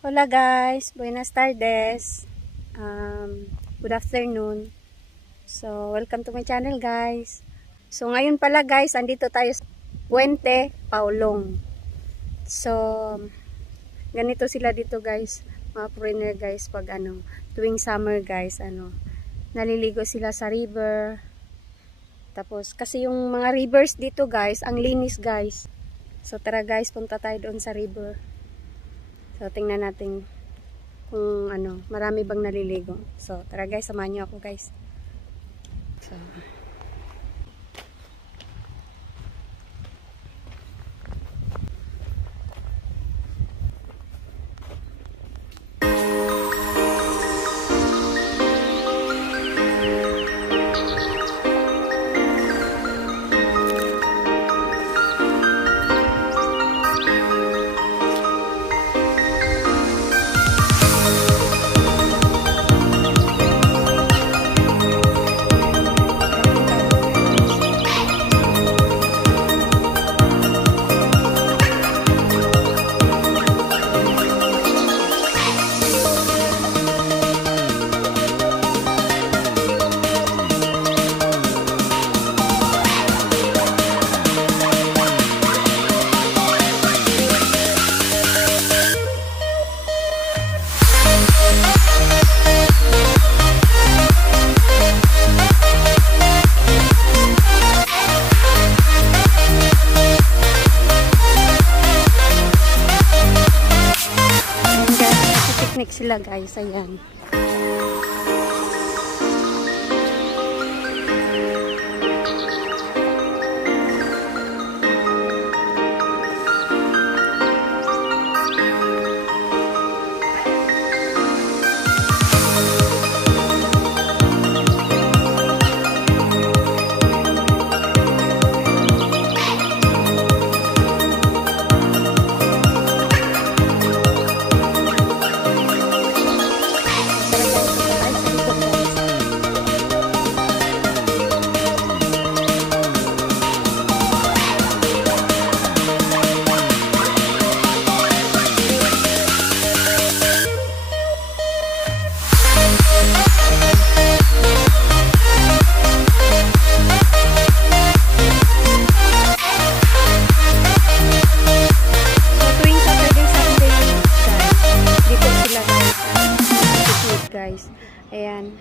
Hola guys, buenas tardes. Good afternoon. So, welcome to my channel guys. So, ngayon pala guys, andito tayo sa Puente Paulong. So, ganito sila dito guys, mga foreigner guys, pag tuwing summer guys, naliligo sila sa river. Tapos, kasi yung mga rivers dito guys, ang linis guys. So, tara guys, punta tayo doon sa river. So, tingnan natin kung marami bang naliligo. So, tara guys, samahan niyo ako guys. So, picnic sila guys, ayan. Guys, ayan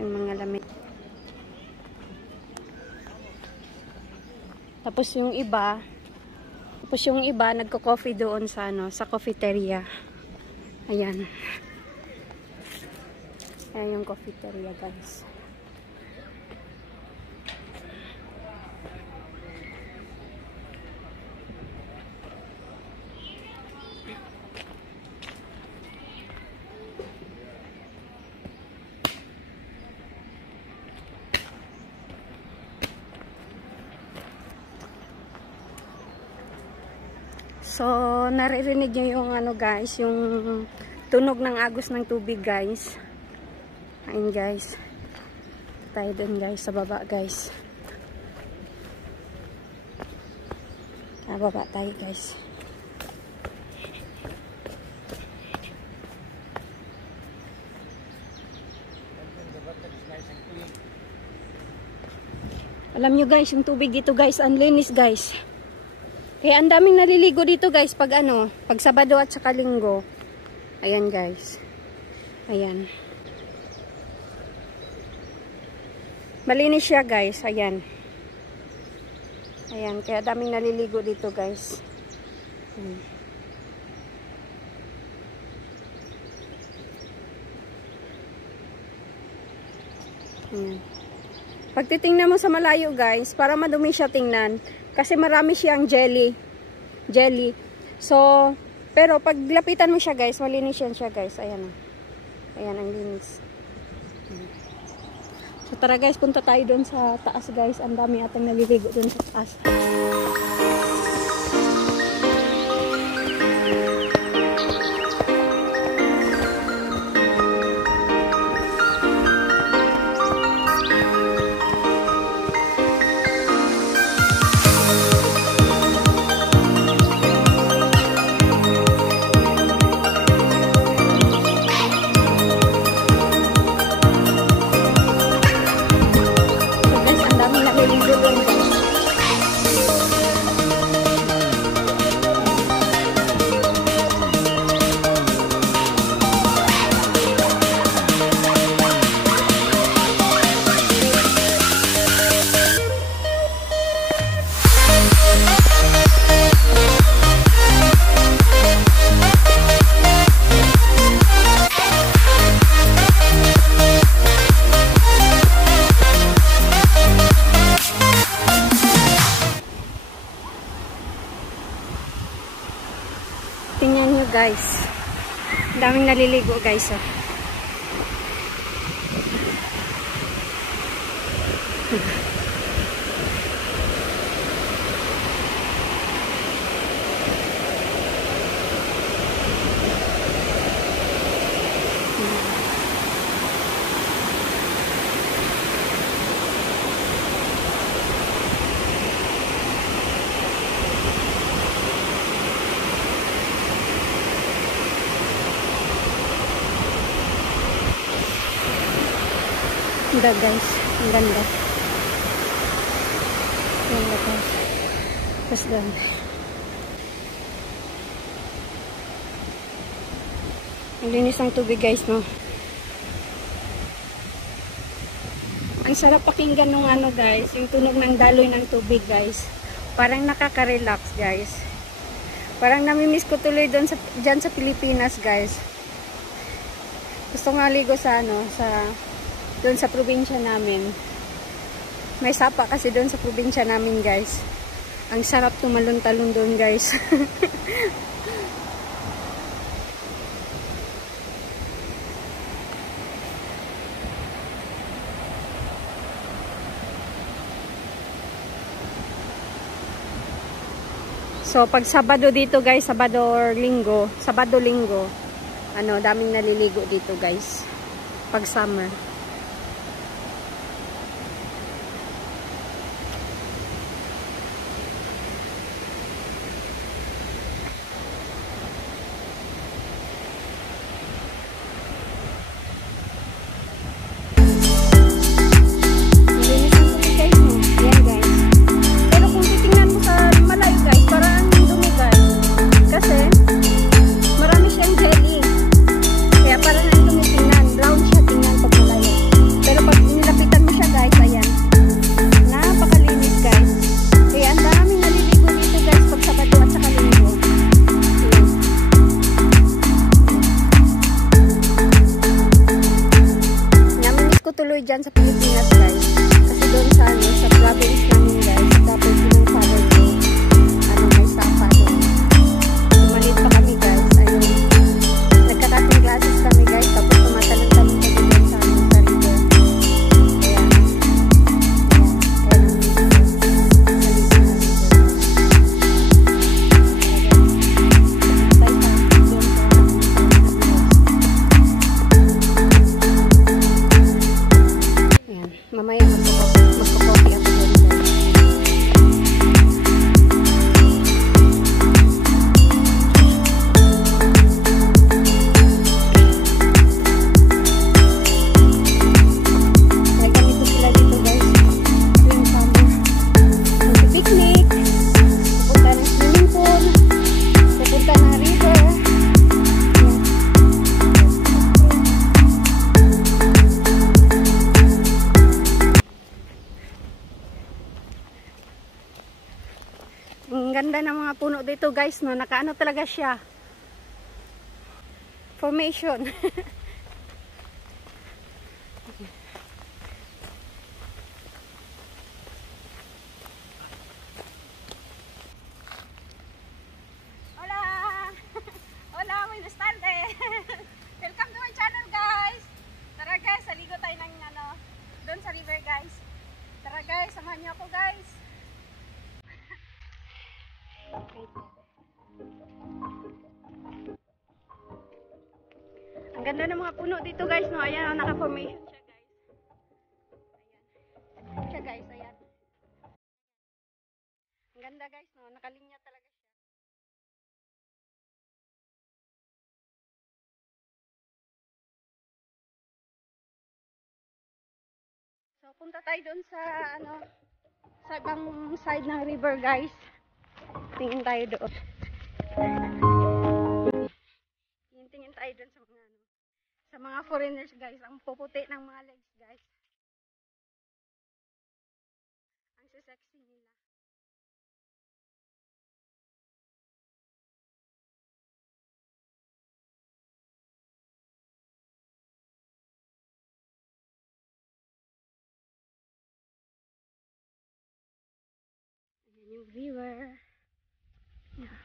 yung mga lamig. Tapos yung iba nagko-coffee doon sa sa cafeteria. Ayan. Ayan yung cafeteria guys. So, naririnig nyo yung guys, yung tunog ng agos ng tubig guys. Ayun guys. Tayo dun guys, sa baba guys. Sa baba tayo guys. Alam nyo guys, yung tubig dito guys, ang linis guys. Kaya ang daming naliligo dito guys pag pag Sabado at saka Linggo. Ayan guys. Ayan. Malinis siya guys. Ayan. Ayan. Kaya daming naliligo dito guys. Ayan. Pag titingnan mo sa malayo guys, para madumi siya tingnan. Kasi marami siyang jelly. So, pero pag lapitan mo siya guys, malinis yan siya guys. Ayan o. Ayan ang linis. So tara guys, punta tayo doon sa taas guys. Ang dami atang naliligo doon sa taas. guys. Ang daming naliligo guys. Oh. Ganda guys, ang ganda. Ganda guys. Tapos doon. Ang linis ng tubig guys, no? Ang sarap pakinggan nung ano guys, yung tunog ng daloy ng tubig guys. Parang nakaka-relax guys. Parang namimiss ko tuloy doon dyan sa Pilipinas guys. Gusto nga ligo sa ano, doon sa probinsya namin. May sapa kasi doon sa probinsya namin guys. Ang sarap tumalon-talon doon guys. So pag Sabado dito guys, Sabado Linggo, ano, daming naliligo dito guys. Pag summer. Tuloy dyan sa Pilipinas guys, kasi doon sa ano, sa province namin guys, tapos yung father ko, ano, may sapa doon. Malit pa kami guys, ayun, nagkatating classes kami guys, tapos tumatalong kami doon sa ano, sa river. Mamaya magko-coffee ako doon guys. Nagkamito sila dito guys. Tuwing summer. Mag-picnic. Pupunta ng swimming pool. Pupunta ng river. Ang ganda ng mga puno dito guys, no? Nakaano talaga siya. Formation. Hola! Hola, buenas tardes! Welcome to my channel guys! Tara guys, saligo tayo ng ano, doon sa river guys. Tara guys, samahan niyo ako guys. Ang ganda ng mga puno dito guys, no? Ayan, naka-formation siya guys. Ayan. Siya guys, ayan. Ang ganda guys, no? Nakalinya talaga siya. So, punta tayo doon sa, ano, sa ibang side ng river guys. Tingin tayo doon. Tingin tayo doon sa mga, ano, sa mga foreigners guys. Ang puputi ng mga legs guys. Ang sexy nila. Ayan yung river. Yeah.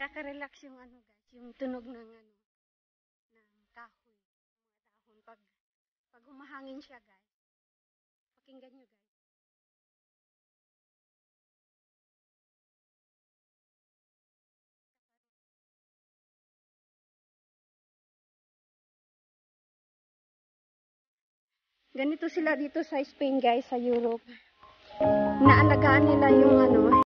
Nakaka-relax yung ano guys, yung tunog ng ano, ng kahoy, mga dahon pag humahangin siya guys. Pakinggan nyo guys. Ganito sila dito sa Spain guys, sa Europe. Naalagaan nila yung ano,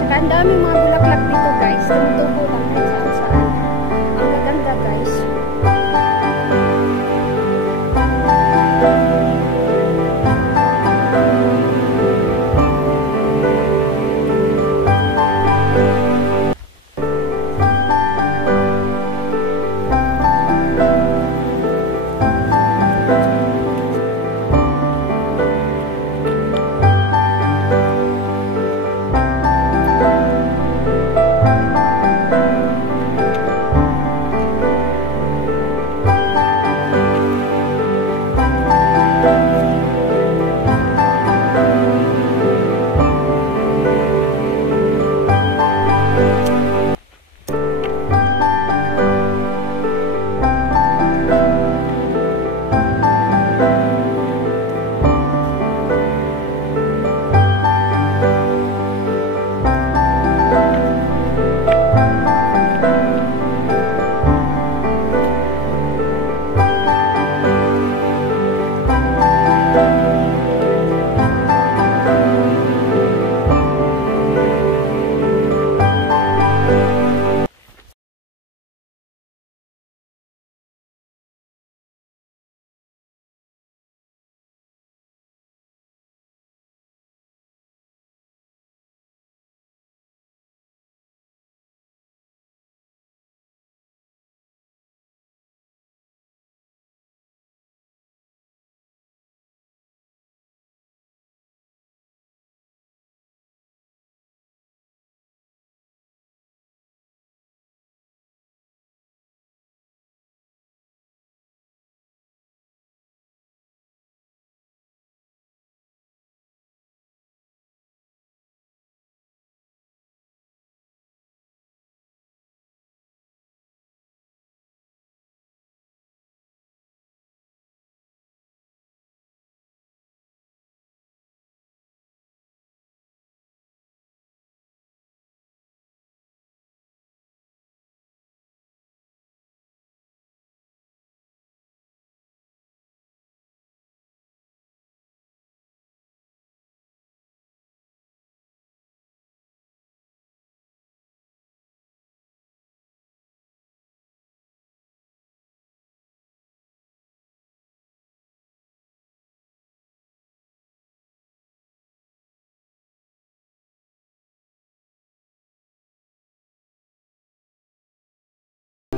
tsaka ang daming mga bulaklak dito guys, tumutubo lang kung saan saan. Ang gaganda guys.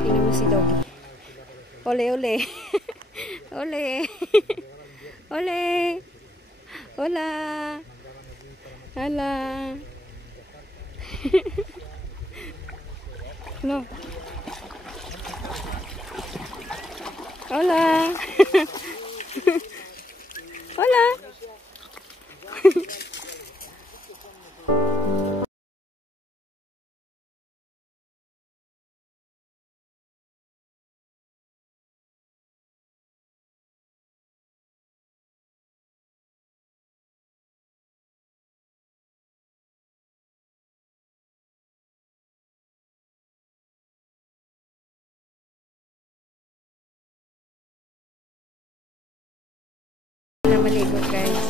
Tingnan mo si Doggy. Ole, ole. Ole. Ole. Hola. Hala. Hello. Hola. Hola. Na maligo guys.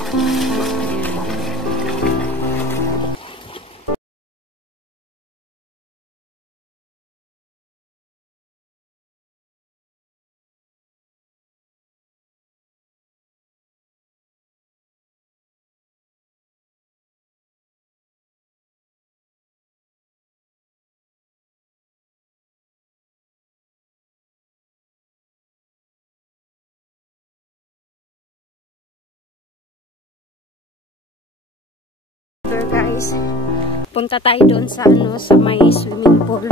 river guys. Punta tayo doon sa ano, sa may swimming pool.